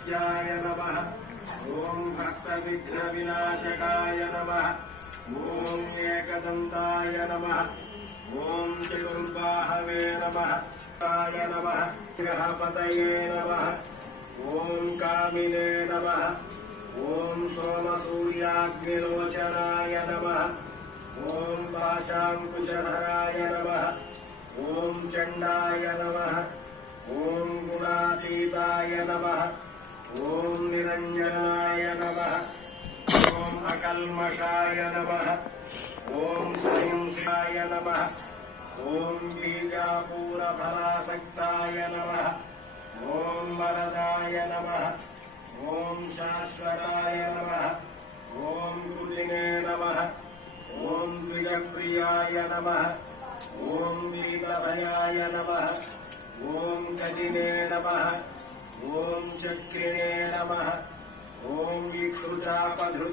नित्याय नमः। ॐ भक्तविघ्नविनाशकाय नमः। ॐ एकदन्ताय नमः। ॐ चतुर्बाहवे नमः। नमः ग्रहपतये नमः। ॐ कामिने नमः। ॐ सोमसूर्याग्निलोचनाय नमः। ॐ पाशाङ्कुशधराय नमः। ॐ चण्डाय नमः। ॐ गुणातीताय नमः। ॐ निरञ्जनाय नमः। ॐ अकल्मषाय नमः। ॐ संहिंसाय नमः। ॐ बीजापूरफलासक्ताय नमः। ॐ वरदाय नमः। ॐ शाश्वताय नमः। ॐ कुलिने नमः। ॐ द्विजप्रियाय नमः। ॐ वीतभयाय नमः। ॐ गदिने नमः। ॐ चक्रिणे नमः। ॐ इक्षुचापधृ